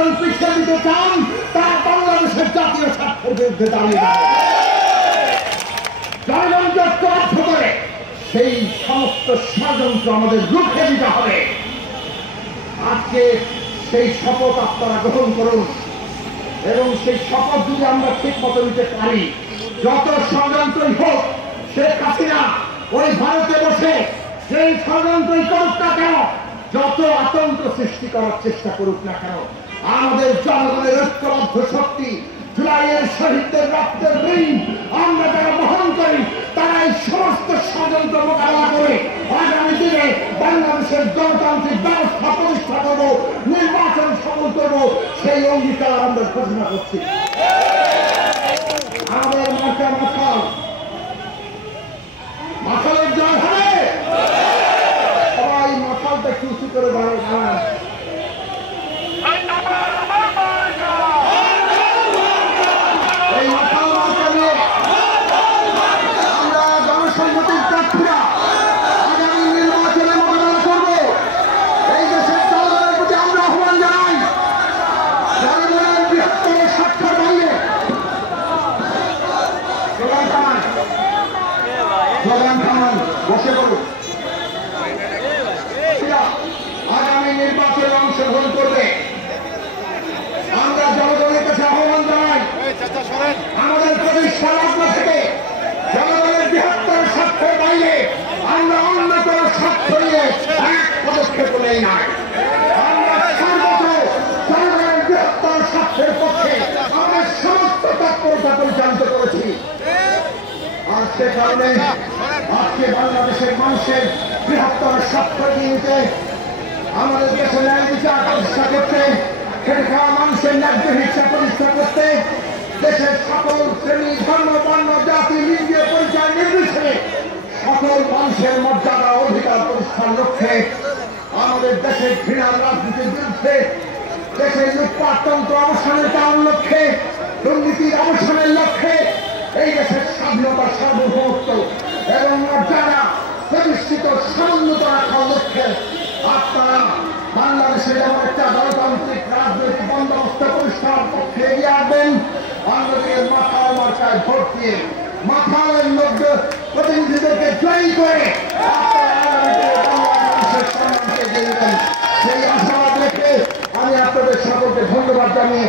নির্বাচন পিছিয়ে দিতে চান তারা বাংলাদেশের জাতীয় স্বার্থের বিরুদ্ধে দাঁড়িয়ে জনগণকে ঐক্যবদ্ধ করে সেই সমস্ত ষড়যন্ত্র আমাদের রুখে দিতে হবে। আজকে সেই শপথ আপনারা গ্রহণ করুন এবং সেই শপথ যদি আমরা ঠিক মতো নিতে পারি, যত ষড়যন্ত্রই হোক, শেখ হাসিনা ওই ভারতে বসে সেই ষড়যন্ত্রই করুক না কেন, যত আতঙ্ক সৃষ্টি করার চেষ্টা করুক না কেন, আমাদের জনগণের ঐক্যবদ্ধ শক্তি, জুলাইয়ের শহীদদের রক্তের ঋণ আমরা যারা বহন করি, তারা এই সমস্ত ষড়যন্ত্র মোকাবেলা করে আগামী দিনে বাংলাদেশের গণতান্ত্রিক ব্যবস্থা প্রতিষ্ঠা করবো, নির্বাচন সফল করবো, সেই অঙ্গীকার আমরা ঘোষণা করছি। আমাদের মাথা মাথালের জয় হবে, সবাই মাথালটা একটু উঁচু করে দাঁড়ান। এই মাথাল মার্কা নিয়ে আমরা জনসংহতির প্রার্থীরা আগামী নির্বাচনে মোকাবেলা করবো। এই দেশের জনগণের প্রতি আমরা আহ্বান জানাই, জনগণের বৃহত্তর স্বার্থের বাইরে স্লোগান থামান, বসে পড়ুন। আগামী নির্বাচনে অংশগ্রহণ করবে, আমরা জনগণের কাছে আহ্বান জানাই, আমাদের প্রতিষ্ঠা লগ্ন থেকে জনগণের বৃহত্তর স্বার্থের বাইরে আমরা অন্য কোনো স্বার্থ নিয়ে এক পদক্ষেপ নেই নাই। আমরা সর্বত জনগণের বৃহত্তর স্বার্থের পক্ষে আমাদের সমস্ত তৎপরতা পরিচালিত করেছি। আর সে কারণে আজকে বাংলাদেশের মানুষের বৃহত্তর স্বার্থ নিতে আমাদের দেশে ন্যায় বিচার প্রতিষ্ঠা করতে, খেটে খাওয়া মানুষের ন্যায্য হিংসা প্রতিষ্ঠা করতে, দেশের সকল শ্রেণী, ধর্ম, বর্ণ, জাতি, লিঙ্গীয় পরিচয় নির্বিশেষে সকল মানুষের মর্যাদা অধিকার প্রতিষ্ঠার লক্ষ্যে, আমাদের দেশের ঘৃণার রাজনীতির বিরুদ্ধে, দেশের লুটপাটতন্ত্র অবসানের কারণ লক্ষ্যে, দুর্নীতির অবসানের লক্ষ্যে, এই দেশের স্বাধীনতা, সার্বভৌমত্ব এবং মর্যাদা প্রতিষ্ঠিত সমুন্নত রাখার লক্ষ্যে আপনারা বাংলাদেশের এমন একটা গণতান্ত্রিক রাজনৈতিক বন্দোবস্ত প্রতিষ্ঠার পক্ষে এগিয়ে আসবেন। বাংলাদেশের মাথাল মার্কায় ভোট দিয়ে মাথালের লোক প্রতিনিধিদেরকে জয়ী করে বাংলাদেশের সম্মানকে দিয়ে দেবেন, সেই আশাবাদ রেখে আমি আপনাদের সকলকে ধন্যবাদ জানিয়ে